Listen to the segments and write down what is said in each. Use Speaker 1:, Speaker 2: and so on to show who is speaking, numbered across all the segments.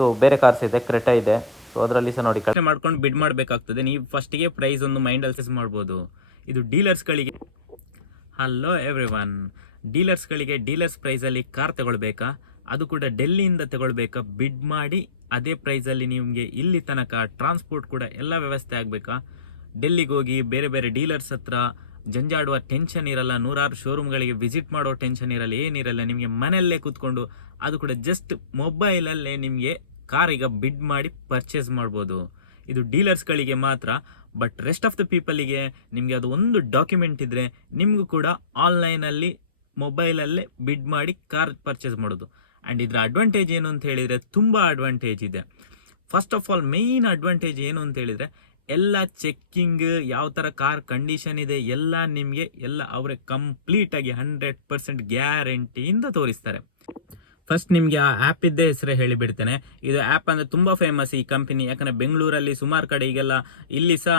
Speaker 1: So ಬೇರೆ cars ಇದೆ Creta ಇದೆ. ಸೊ ಅದರಲ್ಲಿ ಸಹ ನೋಡಿ
Speaker 2: ಕಡಿಮೆ ಮಾಡ್ಕೊಂಡು ಬಿಡ್ ಮಾಡಬೇಕಾಗ್ತದೆ. ನೀವು ಫಸ್ಟಿಗೆ ಪ್ರೈಸ್ ಒಂದು ಮೈಂಡ್ ಅಲ್ಸಸ್ ಮಾಡ್ಬೋದು. ಇದು ಡೀಲರ್ಸ್ಗಳಿಗೆ ಹಲೋ ಎವ್ರಿ ಒನ್ ಡೀಲರ್ಸ್ಗಳಿಗೆ ಡೀಲರ್ಸ್ ಪ್ರೈಸಲ್ಲಿ ಕಾರ್ ತಗೊಳ್ಬೇಕಾ? ಅದು ಕೂಡ ಡೆಲ್ಲಿಯಿಂದ ತಗೊಳ್ಬೇಕಾ? ಬಿಡ್ ಮಾಡಿ, ಅದೇ ಪ್ರೈಸಲ್ಲಿ ನಿಮಗೆ ಇಲ್ಲಿ ತನಕ ಟ್ರಾನ್ಸ್ಪೋರ್ಟ್ ಕೂಡ ಎಲ್ಲ ವ್ಯವಸ್ಥೆ ಆಗಬೇಕಾ? ಡೆಲ್ಲಿಗೆ ಹೋಗಿ ಬೇರೆ ಬೇರೆ ಡೀಲರ್ಸ್ ಹತ್ರ ಜಂಜಾಡುವ ಟೆನ್ಷನ್ ಇರಲ್ಲ. ನೂರಾರು ಶೋರೂಮ್ಗಳಿಗೆ ವಿಸಿಟ್ ಮಾಡೋ ಟೆನ್ಷನ್ ಇರಲ್ಲ. ಏನಿರಲ್ಲ, ನಿಮಗೆ ಮನೆಯಲ್ಲೇ ಕೂತ್ಕೊಂಡು ಅದು ಕೂಡ ಜಸ್ಟ್ ಮೊಬೈಲಲ್ಲೇ ನಿಮಗೆ ಕಾರ್ ಈಗ ಬಿಡ್ ಮಾಡಿ ಪರ್ಚೇಸ್ ಮಾಡ್ಬೋದು. ಇದು ಡೀಲರ್ಸ್ಗಳಿಗೆ ಮಾತ್ರ ಬಟ್ ರೆಸ್ಟ್ ಆಫ್ ದ ಪೀಪಲಿಗೆ ನಿಮಗೆ ಅದು ಒಂದು ಡಾಕ್ಯುಮೆಂಟ್ ಇದ್ದರೆ ನಿಮಗೂ ಕೂಡ ಆನ್ಲೈನಲ್ಲಿ ಮೊಬೈಲಲ್ಲೇ ಬಿಡ್ ಮಾಡಿ ಕಾರ್ ಪರ್ಚೇಸ್ ಮಾಡೋದು. ಆ್ಯಂಡ್ ಇದರ ಅಡ್ವಾಂಟೇಜ್ ಏನು ಅಂತ ಹೇಳಿದರೆ ತುಂಬ ಅಡ್ವಾಂಟೇಜ್ ಇದೆ. First of all main advantage ಏನು ಅಂತ ಹೇಳಿದರೆ ಎಲ್ಲ ಚೆಕ್ಕಿಂಗ್ ಯಾವ ಥರ ಕಾರ್ ಕಂಡೀಷನ್ ಇದೆ, ಎಲ್ಲ ನಿಮಗೆ, ಎಲ್ಲ ಅವರೇ ಕಂಪ್ಲೀಟಾಗಿ ಹಂಡ್ರೆಡ್ ಪರ್ಸೆಂಟ್ ಗ್ಯಾರಂಟಿಯಿಂದ ತೋರಿಸ್ತಾರೆ. ಫಸ್ಟ್ ನಿಮಗೆ ಆ ಆ್ಯಪ್ ಇದ್ದೇ ಹೆಸರೇ ಹೇಳಿಬಿಡ್ತೇನೆ. ಇದು ಆ್ಯಪ್ ಅಂದರೆ ತುಂಬ ಫೇಮಸ್ ಈ ಕಂಪನಿ ಯಾಕಂದರೆ ಬೆಂಗಳೂರಲ್ಲಿ ಸುಮಾರು ಕಡೆ ಈಗೆಲ್ಲ ಇಲ್ಲಿ ಸಹ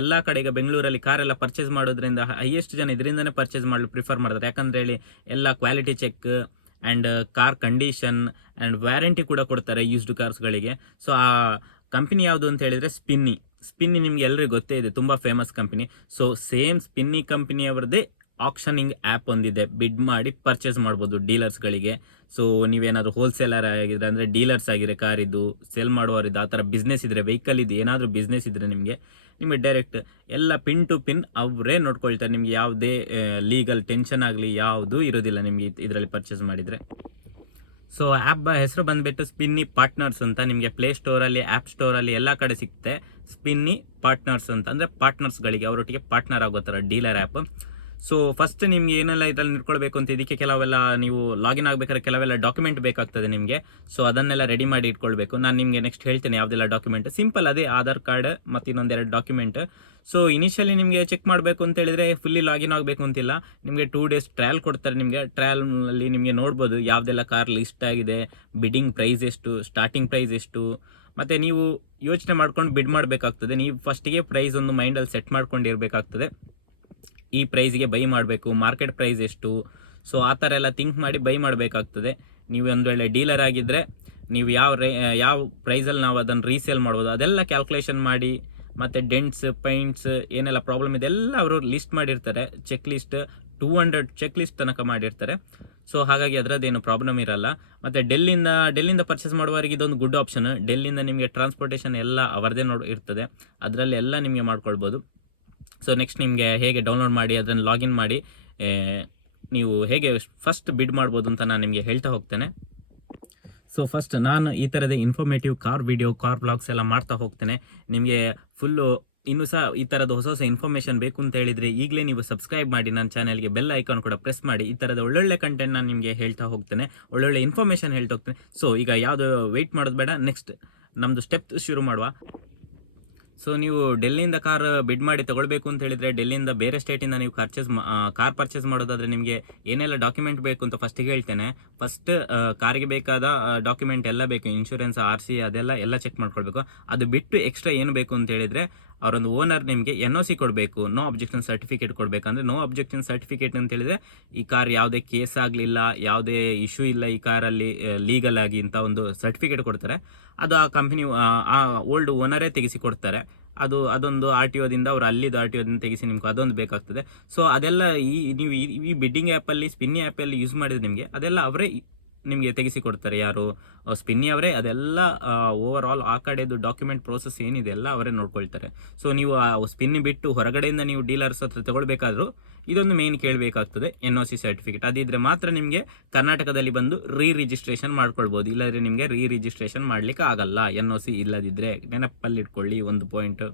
Speaker 2: ಎಲ್ಲ ಕಡೆ ಈಗ ಬೆಂಗಳೂರಲ್ಲಿ ಕಾರೆಲ್ಲ ಪರ್ಚೇಸ್ ಮಾಡೋದ್ರಿಂದ ಹೈಯೆಸ್ಟ್ ಜನ ಇದರಿಂದನೇ ಪರ್ಚೇಸ್ ಮಾಡಲು ಪ್ರಿಫರ್ ಮಾಡ್ತಾರೆ. ಯಾಕಂದ್ರೆ ಹೇಳಿ ಎಲ್ಲ quality check and car condition and warranty ಕೂಡ ಕೊಡ್ತಾರೆ ಯೂಸ್ಡ್ ಕಾರ್ಸ್ಗಳಿಗೆ ಸೊ ಆ ಕಂಪನಿ ಯಾವುದು ಅಂತ ಹೇಳಿದರೆ ಸ್ಪಿನ್ನಿ ಸ್ಪಿನ್ನಿ ನಿಮ್ಗೆ ಎಲ್ಲರಿಗೂ ಗೊತ್ತೇ ಇದೆ, ತುಂಬ famous company so same Spinny ಕಂಪನಿಯವರದೇ auctioning app ಒಂದಿದೆ ಬಿಡ್ ಮಾಡಿ ಪರ್ಚೇಸ್ ಮಾಡ್ಬೋದು ಡೀಲರ್ಸ್ಗಳಿಗೆ ಸೊ ನೀವೇನಾದರೂ ಹೋಲ್ಸೇಲರ್ ಆಗಿದ್ರೆ, ಅಂದರೆ ಡೀಲರ್ಸ್ ಆಗಿದೆ ಕಾರಿದ್ದು ಸೇಲ್ ಮಾಡುವವರಿದ್ದು ಆ ಥರ ಬಿಸ್ನೆಸ್ ಇದ್ದರೆ ವೆಹಿಕಲ್ ಇದು, ಏನಾದರೂ ಬಿಸ್ನೆಸ್ ಇದ್ದರೆ ನಿಮಗೆ ನಿಮಗೆ ಡೈರೆಕ್ಟ್ ಎಲ್ಲ ಪಿನ್ ಟು ಪಿನ್ ಅವರೇ ನೋಡ್ಕೊಳ್ತಾರೆ. ನಿಮಗೆ ಯಾವುದೇ ಲೀಗಲ್ ಟೆನ್ಷನ್ ಆಗಲಿ ಯಾವುದೂ ಇರೋದಿಲ್ಲ ನಿಮಗೆ ಇದರಲ್ಲಿ ಪರ್ಚೇಸ್ ಮಾಡಿದರೆ. ಸೊ ಆ್ಯಪ್ ಹೆಸರು ಬಂದುಬಿಟ್ಟು ಸ್ಪಿನ್ನಿ ಪಾರ್ಟ್ನರ್ಸ್ ಅಂತ ನಿಮಗೆ ಪ್ಲೇ ಸ್ಟೋರಲ್ಲಿ ಆ್ಯಪ್ ಸ್ಟೋರಲ್ಲಿ ಎಲ್ಲ ಕಡೆ ಸಿಗುತ್ತೆ ಸ್ಪಿನ್ನಿ ಪಾರ್ಟ್ನರ್ಸ್ ಅಂತ, ಅಂದರೆ ಪಾರ್ಟ್ನರ್ಸ್ಗಳಿಗೆ ಅವರೊಟ್ಟಿಗೆ ಪಾರ್ಟ್ನರ್ ಆಗೋ ಥರ ಡೀಲರ್ ಆ್ಯಪ್ ಸೊ ಫಸ್ಟ್ ನಿಮ್ಗೆ ಏನೆಲ್ಲ ಇದರಲ್ಲಿ ನಿಟ್ಕೊಳ್ಬೇಕು ಅಂತ ಇದಕ್ಕೆ ಕೆಲವೆಲ್ಲ ನೀವು ಲಾಗಿನ್ ಆಗಬೇಕಾದ್ರೆ ಕೆಲವೆಲ್ಲ ಡಾಕ್ಯುಮೆಂಟ್ ಬೇಕಾಗ್ತದೆ ನಿಮಗೆ. ಸೊ ಅದನ್ನೆಲ್ಲ ರೆಡಿ ಮಾಡಿ ಇಟ್ಕೊಳ್ಬೇಕು. ನಾನು ನಿಮಗೆ ನೆಕ್ಸ್ಟ್ ಹೇಳ್ತೇನೆ ಯಾವುದೆಲ್ಲ ಡಾಕ್ಯುಮೆಂಟ್ ಸಿಂಪಲ್ ಅದೇ ಆಧಾರ್ ಕಾರ್ಡ್ ಮತ್ತು ಇನ್ನೊಂದೆರಡು ಡಾಕ್ಯುಮೆಂಟ್ ಸೊ ಇನಿಷಿಯಲಿ ನಿಮಗೆ ಚೆಕ್ ಮಾಡಬೇಕು ಅಂತ ಹೇಳಿದ್ರೆ ಫುಲ್ಲಿ ಲಾಗಿನ್ ಆಗಬೇಕು ಅಂತಿಲ್ಲ. ನಿಮಗೆ ಟೂ ಡೇಸ್ ಟ್ರಯಲ್ ಕೊಡ್ತಾರೆ ನಿಮಗೆ. ಟ್ರಯಲ್ನಲ್ಲಿ ನಿಮಗೆ ನೋಡ್ಬೋದು ಯಾವುದೆಲ್ಲ ಕಾರ್ ಲಿಸ್ಟ್ ಆಗಿದೆ ಬಿಡ್ಡಿಂಗ್ ಪ್ರೈಸ್ ಎಷ್ಟು ಸ್ಟಾರ್ಟಿಂಗ್ ಪ್ರೈಸ್ ಎಷ್ಟು. ಮತ್ತು ನೀವು ಯೋಚನೆ ಮಾಡ್ಕೊಂಡು ಬಿಡ್ ಮಾಡಬೇಕಾಗ್ತದೆ. ನೀವು ಫಸ್ಟಿಗೆ ಪ್ರೈಸ್ ಒಂದು ಮೈಂಡಲ್ಲಿ ಸೆಟ್ ಮಾಡ್ಕೊಂಡಿರಬೇಕಾಗ್ತದೆ. ಈ ಪ್ರೈಸ್ಗೆ ಬೈ ಮಾಡಬೇಕು ಮಾರ್ಕೆಟ್ ಪ್ರೈಸ್ ಎಷ್ಟು? ಸೊ ಆ ಥರ ಎಲ್ಲ ಥಿಂಕ್ ಮಾಡಿ ಬೈ ಮಾಡಬೇಕಾಗ್ತದೆ. ನೀವು ಒಂದು ವೇಳೆ ಡೀಲರ್ ಆಗಿದ್ದರೆ ನೀವು ಯಾವ ರೇ ಯಾವ ಪ್ರೈಸಲ್ಲಿ ನಾವು ಅದನ್ನು ರೀಸೇಲ್ ಮಾಡ್ಬೋದು, ಅದೆಲ್ಲ ಕ್ಯಾಲ್ಕುಲೇಷನ್ ಮಾಡಿ, ಮತ್ತು ಡೆಂಟ್ಸ್ ಪೈಂಟ್ಸ್ ಏನೆಲ್ಲ ಪ್ರಾಬ್ಲಮ್ ಇದೆ, ಎಲ್ಲ ಅವರು ಲಿಸ್ಟ್ ಮಾಡಿರ್ತಾರೆ. Check list two hundred check list ತನಕ ಮಾಡಿರ್ತಾರೆ. ಸೊ ಹಾಗಾಗಿ ಅದರದ್ದೇನು ಪ್ರಾಬ್ಲಮ್ ಇರಲ್ಲ. ಮತ್ತು ಡೆಲ್ಲಿಂದ ಡೆಲ್ಲಿಂದ ಪರ್ಚೇಸ್ ಮಾಡುವವರಿಗೆ ಇದೊಂದು ಗುಡ್ ಆಪ್ಷನ್ ಡೆಲ್ಲಿಂದ ನಿಮಗೆ ಟ್ರಾನ್ಸ್ಪೋರ್ಟೇಷನ್ ಎಲ್ಲ ಅವರದೇ ನೋಡಿ, ಇರ್ತದೆ. ಅದರಲ್ಲಿ ಎಲ್ಲ ನಿಮಗೆ ಮಾಡ್ಕೊಳ್ಬೋದು. ಸೊ ನೆಕ್ಸ್ಟ್ ನಿಮಗೆ ಹೇಗೆ ಡೌನ್ಲೋಡ್ ಮಾಡಿ ಅದನ್ನು ಲಾಗಿನ್ ಮಾಡಿ ನೀವು ಹೇಗೆ ಫಸ್ಟ್ ಬಿಡ್ ಮಾಡ್ಬೋದು ಅಂತ ನಾನು ನಿಮಗೆ ಹೇಳ್ತಾ ಹೋಗ್ತೇನೆ. ಸೊ ಫಸ್ಟ್ ನಾನು ಈ ಥರದ informative car video car blogs ಎಲ್ಲ ಮಾಡ್ತಾ ಹೋಗ್ತೇನೆ. ನಿಮಗೆ ಫುಲ್ಲು ಇನ್ನೂ ಸಹ ಈ ಥರದ ಹೊಸ ಹೊಸ ಇನ್ಫಾರ್ಮೇಷನ್ ಬೇಕು ಅಂತ ಹೇಳಿದರೆ ಈಗಲೇ ನೀವು ಸಬ್ಸ್ಕ್ರೈಬ್ ಮಾಡಿ, ನನ್ನ ಚಾನಲ್ಗೆ ಬೆಲ್ ಐಕಾನ್ ಕೂಡ ಪ್ರೆಸ್ ಮಾಡಿ, ಈ ಥರದ ಒಳ್ಳೊಳ್ಳೆ ಕಂಟೆಂಟ್ ನಾನು ನಿಮಗೆ ಹೇಳ್ತಾ ಹೋಗ್ತೇನೆ. ಒಳ್ಳೊಳ್ಳೆ ಇನ್ಫಾರ್ಮೇಷನ್ ಹೇಳ್ತಾ ಹೋಗ್ತೇನೆ. ಸೊ ಈಗ ಯಾವುದು ವೆಯ್ಟ್ ಮಾಡೋದು ಬೇಡ ನೆಕ್ಸ್ಟ್ ನಮ್ಮದು ಸ್ಟೆಪ್ ಶುರು ಮಾಡುವ. ಸೊ ನೀವು ಡೆಲ್ಲಿಯಿಂದ ಕಾರ್ ಬಿಡ್ ಮಾಡಿ ತಗೊಳ್ಬೇಕು ಅಂತ ಹೇಳಿದ್ರೆ ಡೆಲ್ಲಿಯಿಂದ ಬೇರೆ ಸ್ಟೇಟಿಂದ ನೀವು ಪರ್ಚೇಸ್ ಕಾರ್ ಪರ್ಚೇಸ್ ಮಾಡೋದಾದ್ರೆ ನಿಮಗೆ ಏನೆಲ್ಲ ಡಾಕ್ಯುಮೆಂಟ್ ಬೇಕು ಅಂತ ಫಸ್ಟಿಗೆ ಹೇಳ್ತೇನೆ. ಫಸ್ಟ್ ಕಾರಿಗೆ ಬೇಕಾದ ಡಾಕ್ಯುಮೆಂಟ್ ಎಲ್ಲ ಬೇಕು. ಇನ್ಶೂರೆನ್ಸ್ ಆರ್ ಸಿ ಅದೆಲ್ಲ ಎಲ್ಲ ಚೆಕ್ ಮಾಡ್ಕೊಳ್ಬೇಕು. ಅದು ಬಿಟ್ಟು ಎಕ್ಸ್ಟ್ರಾ ಏನು ಬೇಕು ಅಂತ ಹೇಳಿದ್ರೆ ಅವರೊಂದು ಓನರ್ ನಿಮಗೆ ಎನ್ ಒ ಸಿ ಕೊಡಬೇಕು ನೋ ಅಬ್ಜೆಕ್ಷನ್ ಸರ್ಟಿಫಿಕೇಟ್ ಕೊಡಬೇಕಂದ್ರೆ ನೋ ಅಬ್ಜೆಕ್ಷನ್ ಸರ್ಟಿಫಿಕೇಟ್ ಅಂತ ಹೇಳಿದ್ರೆ ಈ ಕಾರ್ ಯಾವುದೇ ಕೇಸ್ ಆಗಲಿಲ್ಲ, ಯಾವುದೇ ಇಶ್ಯೂ ಇಲ್ಲ ಈ ಕಾರಲ್ಲಿ ಲೀಗಲ್ ಆಗಿ ಅಂತ ಒಂದು ಸರ್ಟಿಫಿಕೇಟ್ ಕೊಡ್ತಾರೆ. ಅದು ಆ ಕಂಪನಿ ಆ ಓಲ್ಡ್ ಓನರೇ ತೆಗೆಸಿ ಕೊಡ್ತಾರೆ ಅದು, ಅದೊಂದು ಆರ್ ಟಿ ಒದಿಂದ ಅವ್ರು ಅಲ್ಲಿದ್ದು ಆರ್ ಟಿ ಒದಿಂದ ತೆಗೆಸಿ ನಿಮ್ಗೆ ಅದೊಂದು ಬೇಕಾಗ್ತದೆ. ಸೊ ಅದೆಲ್ಲ ಈ, ನೀವು ಈ ಈ ಬಿಡ್ಡಿಂಗ್ ಆ್ಯಪಲ್ಲಿ ಸ್ಪಿನ್ನಿ ಆ್ಯಪಲ್ಲಿ ಯೂಸ್ ಮಾಡಿದ್ರೆ ನಿಮಗೆ ಅದೆಲ್ಲ ಅವರೇ ನಿಮಗೆ ತೆಗೆಸಿಕೊಡ್ತಾರೆ ಯಾರು? ಸ್ಪಿನ್ನಿ ಅವರೇ, ಅದೆಲ್ಲ ಓವರ್ ಆಲ್ ಆ ಕಡೆದು ಡಾಕ್ಯುಮೆಂಟ್ ಪ್ರೋಸೆಸ್ ಏನಿದೆ ಎಲ್ಲ ಅವರೇ ನೋಡ್ಕೊಳ್ತಾರೆ. ಸೊ ನೀವು ಆ ಸ್ಪಿನ್ನಿ ಬಿಟ್ಟು ಹೊರಗಡೆಯಿಂದ ನೀವು ಡೀಲರ್ಸ್ ಹತ್ರ ತಗೊಳ್ಬೇಕಾದ್ರೂ ಇದೊಂದು ಮೇನ್ ಕೇಳಬೇಕಾಗ್ತದೆ ಎನ್ ಒ ಸಿ ಸರ್ಟಿಫಿಕೇಟ್ ಅದಿದ್ರೆ ಮಾತ್ರ ನಿಮಗೆ ಕರ್ನಾಟಕದಲ್ಲಿ ಬಂದು ರೀ ರಿಜಿಸ್ಟ್ರೇಷನ್ ಮಾಡ್ಕೊಳ್ಬೋದು. ಇಲ್ಲದ್ರೆ ನಿಮಗೆ ರೀ ರಿಜಿಸ್ಟ್ರೇಷನ್ ಮಾಡ್ಲಿಕ್ಕೆ ಆಗಲ್ಲ ಎನ್ ಒ ಸಿ ಇಲ್ಲದಿದ್ದರೆ ನೆನಪಲ್ಲಿ ಇಟ್ಕೊಳ್ಳಿ ಒಂದು ಪಾಯಿಂಟ್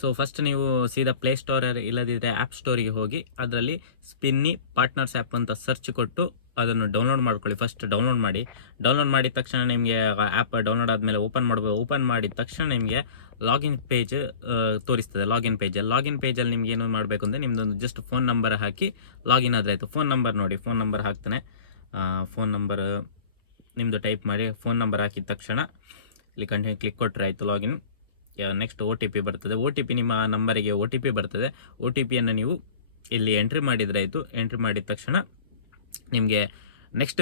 Speaker 2: ಸೊ ಫಸ್ಟ್ ನೀವು ಸೀದಾ ಪ್ಲೇ ಸ್ಟೋರ್ ಇಲ್ಲದಿದ್ದರೆ ಆ್ಯಪ್ ಸ್ಟೋರಿಗೆ ಹೋಗಿ, ಅದರಲ್ಲಿ ಸ್ಪಿನ್ನಿ ಪಾರ್ಟ್ನರ್ಸ್ ಆ್ಯಪ್ ಅಂತ ಸರ್ಚ್ ಕೊಟ್ಟು ಅದನ್ನು ಡೌನ್ಲೋಡ್ ಮಾಡ್ಕೊಳ್ಳಿ. ಫಸ್ಟ್ ಡೌನ್ಲೋಡ್ ಮಾಡಿ. ಡೌನ್ಲೋಡ್ ಮಾಡಿದ ತಕ್ಷಣ ನಿಮಗೆ ಆ್ಯಪ್ ಡೌನ್ಲೋಡ್ ಆದಮೇಲೆ ಓಪನ್ ಮಾಡ್ಬೋದು ಓಪನ್ ಮಾಡಿದ ತಕ್ಷಣ ನಿಮಗೆ ಲಾಗಿನ್ ಪೇಜ್ ತೋರಿಸ್ತದೆ. ಲಾಗಿನ್ ಪೇಜಲ್ಲಿ ಲಾಗಿನ್ ಪೇಜಲ್ಲಿ ನಿಮ್ಗೆ ಏನು ಮಾಡಬೇಕು ಅಂದರೆ ನಿಮ್ಮದೊಂದು ಜಸ್ಟ್ ಫೋನ್ ನಂಬರ್ ಹಾಕಿ ಲಾಗಿನ್ ಆದರೆ ಆಯಿತು. ಫೋನ್ ನಂಬರ್ ನೋಡಿ. ಫೋನ್ ನಂಬರ್ ಹಾಕ್ತಾನೆ. ಫೋನ್ ನಂಬರ್ ನಿಮ್ಮದು ಟೈಪ್ ಮಾಡಿ ಫೋನ್ ನಂಬರ್ ಹಾಕಿದ ತಕ್ಷಣ ಇಲ್ಲಿ ಕಂಟಿನ್ಯೂ ಕ್ಲಿಕ್ ಕೊಟ್ಟರೆ ಆಯಿತು login next O T P ಬರ್ತದೆ. ಓ ಟಿ ಪಿ ನಿಮ್ಮ ನಂಬರಿಗೆ ಒ ಟಿ ಪಿ ಬರ್ತದೆ. ಒ ಟಿ ಪಿಯನ್ನು ನೀವು ಇಲ್ಲಿ ಎಂಟ್ರಿ ಮಾಡಿದರೆ ಆಯಿತು. ಎಂಟ್ರಿ ಮಾಡಿದ ತಕ್ಷಣ ನಿಮಗೆ ನೆಕ್ಸ್ಟ್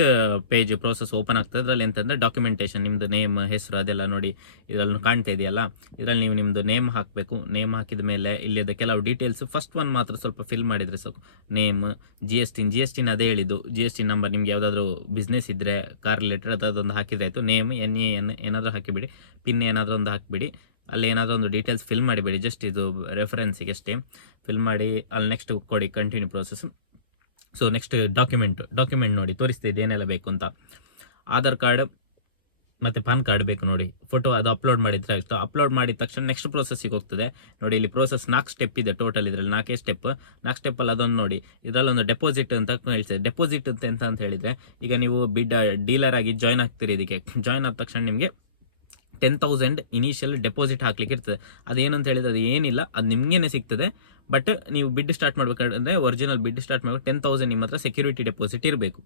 Speaker 2: ಪೇಜ್ ಪ್ರೋಸೆಸ್ ಓಪನ್ ಆಗ್ತದೆ. ಅದರಲ್ಲಿ ಎಂತಂದರೆ ಡಾಕ್ಯುಮೆಂಟೇಷನ್ ನಿಮ್ಮದು ನೇಮ್ ಹೆಸರು ಅದೆಲ್ಲ ನೋಡಿ ಇದರಲ್ಲಿ ಕಾಣ್ತಾ ಇದೆಯಲ್ಲ? ಇದರಲ್ಲಿ ನೀವು ನಿಮ್ಮದು ನೇಮ್ ಹಾಕಬೇಕು. ನೇಮ್ ಹಾಕಿದ ಮೇಲೆ ಇಲ್ಲಿದ ಕೆಲವು ಡೀಟೇಲ್ಸ್ ಫಸ್ಟ್ ಒನ್ ಮಾತ್ರ ಸ್ವಲ್ಪ ಫಿಲ್ ಮಾಡಿದರೆ ಸಾಕು. Name G S TIN G S ಟಿನ ಅದೇ ಹೇಳಿದ್ದು. ಜಿ ಎಸ್ ಟಿ ನಂಬರ್ ನಿಮ್ಗೆ ಯಾವುದಾದ್ರೂ ಬಿಸ್ನೆಸ್ ಇದ್ದರೆ ಕಾರ್ ರಿಲೇಟೆಡ್ ಅದೊಂದು ಹಾಕಿದ್ರೆ ನೇಮ್ ಎನ್ ಎ ಎನ್ ಏನಾದರೂ ಹಾಕಿಬಿಡಿ. ಪಿನ್ ಏನಾದರೂ ಒಂದು ಹಾಕಿಬಿಡಿ. ಅಲ್ಲಿ ಏನಾದರೂ ಒಂದು ಡೀಟೇಲ್ಸ್ ಫಿಲ್ ಮಾಡಿಬಿಡಿ. ಜಸ್ಟ್ ಇದು ರೆಫರೆನ್ಸಿಗೆ ಅಷ್ಟೇ. ಫಿಲ್ ಮಾಡಿ, ಅಲ್ಲಿ ನೆಕ್ಸ್ಟ್ ಕೊಡಿ continue process so next document document ನೋಡಿ ತೋರಿಸ್ತಿದೆ ಏನೆಲ್ಲ ಬೇಕು ಅಂತ. ಆಧಾರ್ ಕಾರ್ಡ್ ಮತ್ತು ಪಾನ್ ಕಾರ್ಡ್ ಬೇಕು ನೋಡಿ. ಫೋಟೋ ಅದು ಅಪ್ಲೋಡ್ ಮಾಡಿದ್ರೆ ಆಯಿತು. ಅಪ್ಲೋಡ್ ಮಾಡಿದ ತಕ್ಷಣ ನೆಕ್ಸ್ಟ್ ಪ್ರೋಸೆಸ್ಸಿಗೆ ಹೋಗ್ತದೆ. ನೋಡಿ, ಇಲ್ಲಿ ಪ್ರೋಸೆಸ್ ನಾಲ್ಕು ಸ್ಟೆಪ್ ಇದೆ ಟೋಟಲ್ ಇದರಲ್ಲಿ, ನಾಲ್ಕೇ ಸ್ಟೆಪ್ ನಾಲ್ಕು ಸ್ಟೆಪ್ಪಲ್ಲಿ ಅದೊಂದು ನೋಡಿ. ಇದರಲ್ಲಿ ಒಂದು ಡೆಪಾಸಿಟ್ ಅಂತ ಹೇಳ್ತದೆ. ಡೆಪಾಸಿಟ್ ಅಂತ ಎಂತ ಅಂತ ಹೇಳಿದರೆ, ಈಗ ನೀವು ಬಿಡ್ ಡೀಲರ್ ಆಗಿ ಜಾಯ್ನ್ ಆಗ್ತೀರಿ ಇದಕ್ಕೆ. ಜಾಯ್ನ್ ಆದ ತಕ್ಷಣ ನಿಮಗೆ ಟೆನ್ ತೌಸಂಡ್ ಇನಿಷಿಯಲ್ ಡೆಪಾಸಿಟ್ ಹಾಕ್ಲಿಕ್ಕೆ ಇರ್ತದೆ. ಅದೇನು ಅಂತ ಹೇಳಿದ್ರೆ ಅದು ಏನಿಲ್ಲ, ಅದು ನಿಮಗೇನೆ ಸಿಗ್ತದೆ. ಬಟ್ ನೀವು ಬಿಡ್ ಸ್ಟಾರ್ಟ್ ಮಾಡಬೇಕಾದ್ರೆ ಒರಿಜಿನಲ್ ಬಿಡ್ ಸ್ಟಾರ್ಟ್ ಮಾಡಬೇಕು. ಟೆನ್ ತೌಸಂಡ್ ನಿಮ್ಮ ಹತ್ರ ಸೆಕ್ಯೂರಿಟಿ ಡೆಪಾಸಿಟ್ ಇರಬೇಕು.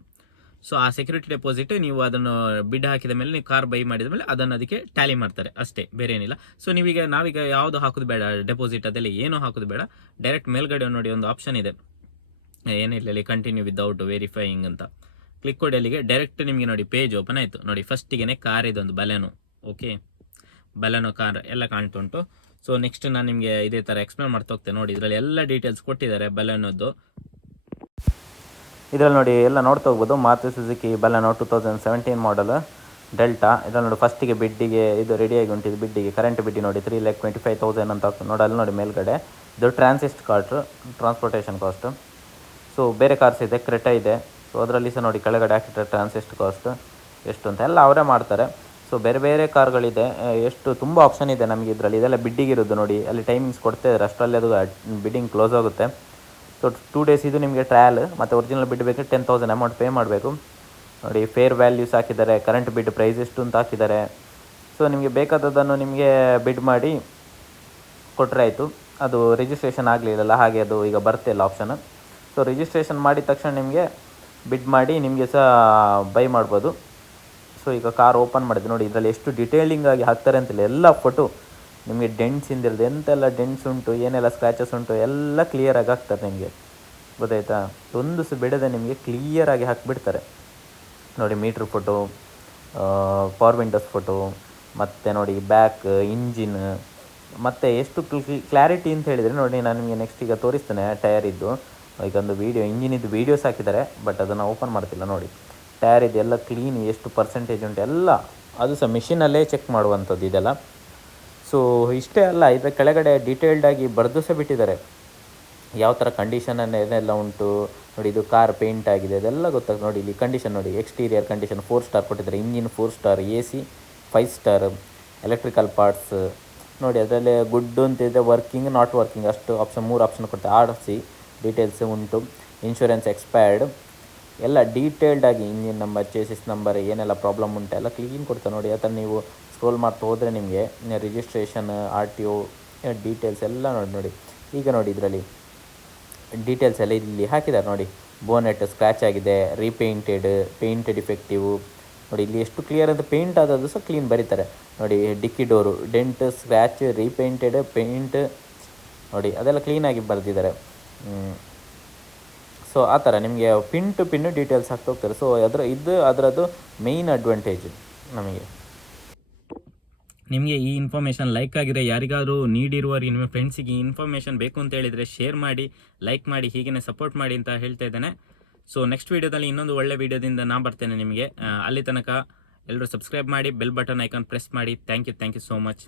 Speaker 2: ಸೊ ಆ ಸೆಕ್ಯೂರಿಟಿ ಡೆಪಾಸಿಟ್ ನೀವು ಅದನ್ನು ಬಿಡ್ ಹಾಕಿದ ಮೇಲೆ ನೀವು ಕಾರ್ ಬೈ ಮಾಡಿದ ಮೇಲೆ ಅದನ್ನು ಅದಕ್ಕೆ ಟ್ಯಾಲಿ ಮಾಡ್ತಾರೆ. ಅಷ್ಟೇ, ಬೇರೆ ಏನಿಲ್ಲ. ಸೊ ನೀವೀಗ, ನಾವೀಗ ಯಾವುದು ಹಾಕೋದು ಬೇಡ ಡೆಪಾಸಿಟ್ ಅದೆಲ್ಲ ಏನೂ ಹಾಕೋದು ಬೇಡ. ಡೈರೆಕ್ಟ್ ಮೇಲ್ಗಡೆ ನೋಡಿ ಒಂದು ಆಪ್ಷನ್ ಇದೆ. ಏನಿಲ್ಲ ಕಂಟಿನ್ಯೂ ವಿದೌಟ್ ವೆರಿಫೈಯಿಂಗ್ ಅಂತ. ಕ್ಲಿಕ್ ಕೊಡಿ ಅಲ್ಲಿಗೆ ಡೈರೆಕ್ಟ್ ನಿಮಗೆ ನೋಡಿ ಪೇಜ್ ಓಪನ್ ಆಯಿತು. ನೋಡಿ ಫಸ್ಟಿಗೆ ಕಾರ್ ಇದೊಂದು ಬಲೆನು. ಓಕೆ? ಬಲೆನೋ ಕಾರ್ ಎಲ್ಲ ಕಾಣ್ತುಂಟು. ಸೊ ನೆಕ್ಸ್ಟ್ ನಾನು ನಿಮಗೆ ಇದೇ ಥರ ಎಕ್ಸ್ಪ್ಲೇನ್ ಮಾಡ್ತಾ ಹೋಗ್ತೇನೆ. ನೋಡಿ, ಇದರಲ್ಲಿ ಎಲ್ಲ ಡೀಟೇಲ್ಸ್ ಕೊಟ್ಟಿದ್ದಾರೆ ಬಲನೋದು
Speaker 1: ಇದರಲ್ಲಿ ನೋಡಿ, ಎಲ್ಲ ನೋಡ್ತಾ ಹೋಗ್ಬೋದು. ಮಾತು Suzuki Baleno two thousand seventeen model Delta ಇದರಲ್ಲಿ ನೋಡಿ ಫಸ್ಟಿಗೆ ಬಿಡ್ಡಿಗೆ ಇದು ರೆಡಿಯಾಗಿ ಉಂಟಿದ್ದು ಬಿಡ್ಡಿಗೆ ಕರೆಂಟ್ ಬಿಡ್ಡಿ ನೋಡಿ three lakh twenty five thousand ಅಂತ ಆಗ್ತದೆ ನೋಡಿ ಅಲ್ಲಿ ನೋಡಿ ಮೇಲ್ಗಡೆ. ಇದು transit cost transportation cost so ಬೇರೆ ಕಾರ್ಸ್ ಇದೆ ಕ್ರೆಟಾ ಇದೆ. ಸೊ ಅದರಲ್ಲಿ ಸಹ ನೋಡಿ, ಕೆಳಗಡೆ ಹಾಕಿದ್ರೆ ಟ್ರಾನ್ಸಿಸ್ಟ್ ಕಾಸ್ಟ್ ಎಷ್ಟು ಅಂತ ಎಲ್ಲ ಅವರೇ ಮಾಡ್ತಾರೆ. ಸೊ ಬೇರೆ ಬೇರೆ ಕಾರ್ಗಳಿದೆ. ಎಷ್ಟು ತುಂಬ ಆಪ್ಷನ್ ಇದೆ ನಮಗೆ ಇದರಲ್ಲಿ. ಇದೆಲ್ಲ ಬಿಡ್ಡಿಗಿರೋದು ನೋಡಿ. ಅಲ್ಲಿ ಟೈಮಿಂಗ್ಸ್ ಕೊಡ್ತಾ ಇದ್ದಾರೆ. ಅಷ್ಟರಲ್ಲಿ ಅದು ಬಿಡ್ಡಿಂಗ್ ಕ್ಲೋಸ್ ಆಗುತ್ತೆ. ಸೊ ಟೂ ಡೇಸ್ ಇದು ನಿಮಗೆ ಟ್ರಯಲ್ ಮತ್ತು ಒರಿಜಿನಲ್ ಬಿಡ್ ಬೇಕಾದ್ರೆ ಟೆನ್ ತೌಸಂಡ್ ಅಮೌಂಟ್ ಪೇ ಮಾಡಬೇಕು. ನೋಡಿ ಫೇರ್ ವ್ಯಾಲ್ಯೂಸ್ ಹಾಕಿದ್ದಾರೆ. ಕರೆಂಟ್ ಬಿಡ್ ಪ್ರೈಸ್ ಎಷ್ಟು ಅಂತ ಹಾಕಿದ್ದಾರೆ. ಸೊ ನಿಮಗೆ ಬೇಕಾದದ್ದನ್ನು ನಿಮಗೆ ಬಿಡ್ ಮಾಡಿ ಕೊಟ್ಟರೆ ಆಯಿತು. ಅದು ರಿಜಿಸ್ಟ್ರೇಷನ್ ಆಗಲಿಲ್ಲಲ್ಲ, ಹಾಗೆ ಅದು ಈಗ ಬರ್ತಿಲ್ಲ ಆಪ್ಷನ್ ಸೊ ರಿಜಿಸ್ಟ್ರೇಷನ್ ಮಾಡಿದ ತಕ್ಷಣ ನಿಮಗೆ ಬಿಡ್ ಮಾಡಿ ನಿಮಗೆ ಸಹ ಬೈ ಮಾಡ್ಬೋದು. ಸೊ ಈಗ ಕಾರ್ ಓಪನ್ ಮಾಡಿದೆ ನೋಡಿ, ಇದರಲ್ಲಿ ಎಷ್ಟು ಡಿಟೇಲಿಂಗ್ ಆಗಿ ಹಾಕ್ತಾರೆ ಅಂತಿಲ್ಲ ಎಲ್ಲ ಫೋಟೋ ನಿಮಗೆ ಡೆಂಟ್ಸ್ ಇಂದಿರದು ಎಂತೆಲ್ಲ ಡೆಂಟ್ಸ್ ಉಂಟು, ಏನೆಲ್ಲ ಸ್ಕ್ರ್ಯಾಚಸ್ ಉಂಟು, ಎಲ್ಲ ಕ್ಲಿಯರಾಗಿ ಹಾಕ್ತಾರೆ ನಿಮಗೆ. ಗೊತ್ತಾಯ್ತಾ? ಒಂದು ಸಹ ಬಿಡದೆ ನಿಮಗೆ ಕ್ಲಿಯರಾಗಿ ಹಾಕಿಬಿಡ್ತಾರೆ. ನೋಡಿ meter photo power windows photo ಮತ್ತು ನೋಡಿ ಬ್ಯಾಕ್ ಇಂಜಿನ್ ಮತ್ತು ಎಷ್ಟು ಕ್ಲಾರಿಟಿ ಅಂತ ಹೇಳಿದರೆ ನೋಡಿ, ನಾನು ನಿಮಗೆ ನೆಕ್ಸ್ಟ್ ಈಗ ತೋರಿಸ್ತೇನೆ ಟಯರ್ ಇದ್ದು. ಈಗ ಒಂದು ವೀಡಿಯೋ ಇಂಜಿನಿದ್ದು ವೀಡಿಯೋಸ್ ಹಾಕಿದ್ದಾರೆ ಬಟ್ ಅದನ್ನು ಓಪನ್ ಮಾಡ್ತಿಲ್ಲ ನೋಡಿ. ಟಯರ್ ಇದೆಲ್ಲ ಕ್ಲೀನ್ ಎಷ್ಟು ಪರ್ಸೆಂಟೇಜ್ ಉಂಟು, ಎಲ್ಲ. ಅದು ಸಹ ಮಿಷಿನಲ್ಲೇ ಚೆಕ್ ಮಾಡುವಂಥದ್ದು ಇದೆಲ್ಲ. ಸೊ ಇಷ್ಟೇ ಅಲ್ಲ, ಇದರ ಕೆಳಗಡೆ ಡೀಟೇಲ್ಡಾಗಿ ಬರೆದು ಸಹ ಬಿಟ್ಟಿದ್ದಾರೆ. ಯಾವ ಥರ ಕಂಡೀಷನ್ ಏನೆಲ್ಲ ಉಂಟು, ನೋಡಿ ಇದು ಕಾರ್ ಪೇಂಟ್ ಆಗಿದೆ, ಅದೆಲ್ಲ ಗೊತ್ತಾಗ್ತದೆ ನೋಡಿ ಇಲ್ಲಿ ಕಂಡೀಷನ್ ನೋಡಿ ಎಕ್ಸ್ಟೀರಿಯರ್ ಕಂಡೀಷನ್ ಫೋರ್ ಸ್ಟಾರ್ ಕೊಟ್ಟಿದ್ದಾರೆ engine four star A C five star electrical parts ನೋಡಿ ಅದರಲ್ಲೇ ಗುಡ್ ಅಂತಿದೆ ವರ್ಕಿಂಗ್ ನಾಟ್ ವರ್ಕಿಂಗ್ ಅಷ್ಟು ಆಪ್ಷನ್ ಮೂರು ಆಪ್ಷನ್ ಕೊಡ್ತಾರೆ ಸಿ ಡೀಟೇಲ್ಸ್ ಉಂಟು ಇನ್ಶೂರೆನ್ಸ್ ಎಕ್ಸ್ಪೈರ್ಡ್ ಎಲ್ಲ ಡೀಟೇಲ್ಡಾಗಿ ಇಂಜಿನ್ ನಂಬರ್ ಚೇಸಿಸ್ ನಂಬರ್ ಏನೆಲ್ಲ ಪ್ರಾಬ್ಲಮ್ ಉಂಟು ಎಲ್ಲ ಕ್ಲೀನ್ ಕೊಡ್ತಾರೆ ನೋಡಿ. ಆ ನೀವು ಸ್ಕ್ರೋಲ್ ಮಾಡ್ತಾ ಹೋದರೆ ನಿಮಗೆ registration R T O details ಎಲ್ಲ ನೋಡಿ ನೋಡಿ. ಈಗ ನೋಡಿ ಇದರಲ್ಲಿ. ಡೀಟೇಲ್ಸ್ ಎಲ್ಲ ಇಲ್ಲಿ ಹಾಕಿದ್ದಾರೆ ನೋಡಿ. ಬೋನೆಟ್ ಸ್ಕ್ರ್ಯಾಚ್ ಆಗಿದೆ ರೀಪೇಂಟೆಡ್ ಪೇಂಟೆಡ್ ಇಫೆಕ್ಟಿವ್ ನೋಡಿ, ಇಲ್ಲಿ ಎಷ್ಟು ಕ್ಲಿಯರ್ ಅಂತ ಪೇಂಟ್ ಆದದ್ದು ಸಹ ಕ್ಲೀನ್ ಬರೀತಾರೆ. ನೋಡಿ ಡಿಕ್ಕಿ door dent scratch repainted paint ನೋಡಿ, ಅದೆಲ್ಲ ಕ್ಲೀನಾಗಿ ಬರೆದಿದ್ದಾರೆ. ಸೊ ಆ ಥರ ನಿಮಗೆ ಪಿನ್ ಟು ಪಿನ್ ಡೀಟೇಲ್ಸ್ ಹಾಕ್ತಾ ಹೋಗ್ತಾರೆ. ಸೊ ಅದರ ಇದು ಅದರದ್ದು ಮೇಯ್ನ್ ಅಡ್ವಾಂಟೇಜ್ ನಮಗೆ.
Speaker 2: ನಿಮಗೆ ಈ ಇನ್ಫಾರ್ಮೇಷನ್ ಲೈಕ್ ಆಗಿದೆ ಯಾರಿಗಾದರೂ ನೀಡಿರುವವರಿಗೆ ನಿಮ್ಮ ಫ್ರೆಂಡ್ಸಿಗೆ ಈ ಇನ್ಫಾರ್ಮೇಷನ್ ಬೇಕು ಅಂತ ಹೇಳಿದರೆ ಶೇರ್ ಮಾಡಿ ಲೈಕ್ ಮಾಡಿ ಹೀಗೆ ಸಪೋರ್ಟ್ ಮಾಡಿ ಅಂತ ಹೇಳ್ತಾ ಇದ್ದೇನೆ. ಸೊ ನೆಕ್ಸ್ಟ್ ವೀಡಿಯೋದಲ್ಲಿ ಇನ್ನೊಂದು ಒಳ್ಳೆ ವೀಡಿಯೋದಿಂದ ನಾ ಬರ್ತೇನೆ ನಿಮಗೆ. ಅಲ್ಲಿ ತನಕ ಎಲ್ಲರೂ ಸಬ್ಸ್ಕ್ರೈಬ್ ಮಾಡಿ ಬೆಲ್ ಬಟನ್ ಐಕಾನ್ ಪ್ರೆಸ್ ಮಾಡಿ. Thank you thank you so much